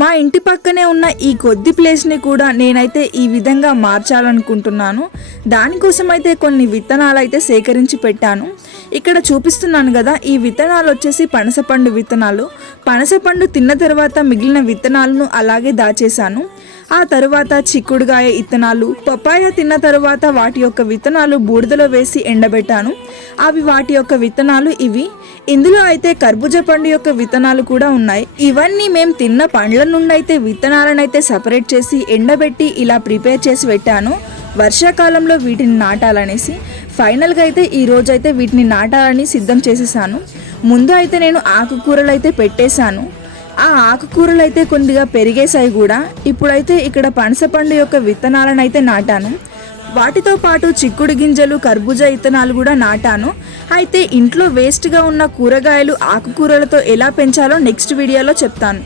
మా ఇంటి పక్కనే ఉన్న ఈ కొద్ది ప్లేస్ని కూడా నేనైతే ఈ విధంగా మార్చాలనుకుంటున్నాను. దానికోసం అయితే కొన్ని విత్తనాలు అయితే సేకరించి పెట్టాను. ఇక్కడ చూపిస్తున్నాను కదా, ఈ విత్తనాలు వచ్చేసి పనసపండు విత్తనాలు. పనసపండు తిన్న తర్వాత మిగిలిన విత్తనాలను అలాగే దాచేశాను. ఆ తరువాత చిక్కుడుగాయ విత్తనాలు, పపాయ తిన్న తరువాత వాటి యొక్క విత్తనాలు బూడిదలో వేసి ఎండబెట్టాను. అవి వాటి యొక్క విత్తనాలు ఇవి. ఇందులో అయితే కర్బూజా పండు యొక్క విత్తనాలు కూడా ఉన్నాయి. ఇవన్నీ మేము తిన్న పండ్ల నుండి అయితే విత్తనాలను అయితే సపరేట్ చేసి ఎండబెట్టి ఇలా ప్రిపేర్ చేసి పెట్టాను, వర్షాకాలంలో వీటిని నాటాలనేసి. ఫైనల్గా అయితే ఈ రోజు అయితే వీటిని నాటాలని సిద్ధం చేసేసాను. ముందు అయితే నేను ఆకుకూరలు అయితే పెట్టేశాను. ఆ ఆకుకూరలు అయితే కొద్దిగా పెరిగేశాయి కూడా. ఇప్పుడైతే ఇక్కడ పనసపండు యొక్క విత్తనాలను అయితే నాటాను. వాటితో పాటు చిక్కుడు గింజలు, కర్బూజా విత్తనాలు కూడా నాటాను. అయితే ఇంట్లో వేస్ట్గా ఉన్న కూరగాయలు ఆకుకూరలతో ఎలా పెంచాలో నెక్స్ట్ వీడియోలో చెప్తాను.